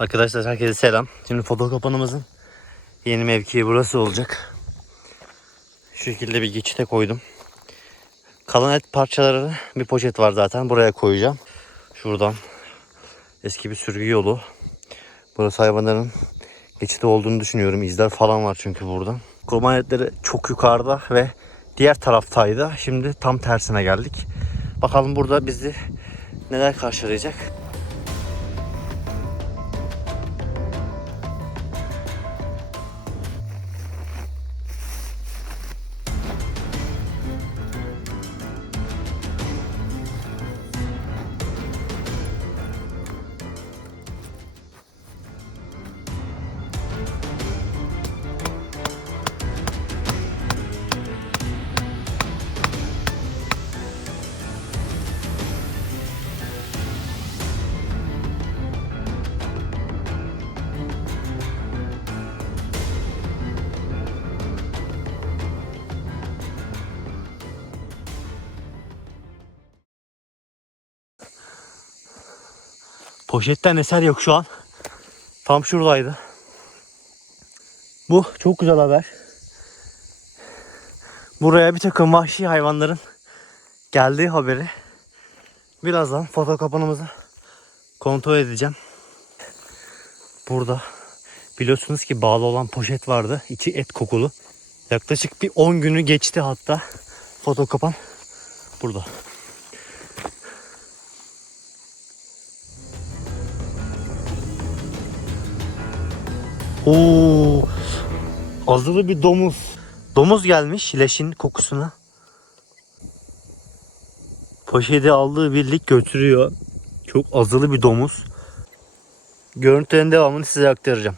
Arkadaşlar herkese selam. Şimdi foto kapanımızın yeni mevkii burası olacak. Şu şekilde bir geçite koydum. Kalan et parçaları bir poşet var zaten. Buraya koyacağım. Şuradan eski bir sürgü yolu. Burası hayvanların geçidi olduğunu düşünüyorum. İzler falan var çünkü buradan. Kurban etleri çok yukarıda ve diğer taraftaydı. Şimdi tam tersine geldik. Bakalım burada bizi neler karşılayacak. Poşetten eser yok şu an. Tam şuradaydı. Bu çok güzel haber. Buraya bir takım vahşi hayvanların geldiği haberi. Birazdan foto kapanımızı kontrol edeceğim. Burada biliyorsunuz ki bağlı olan poşet vardı. İçi et kokulu. Yaklaşık bir 10 günü geçti hatta. Foto kapan burada. Oo, azılı bir domuz. Domuz gelmiş leşin kokusuna. Poşeti aldığı birlik götürüyor. Çok azılı bir domuz. Görüntülerin devamını size aktaracağım.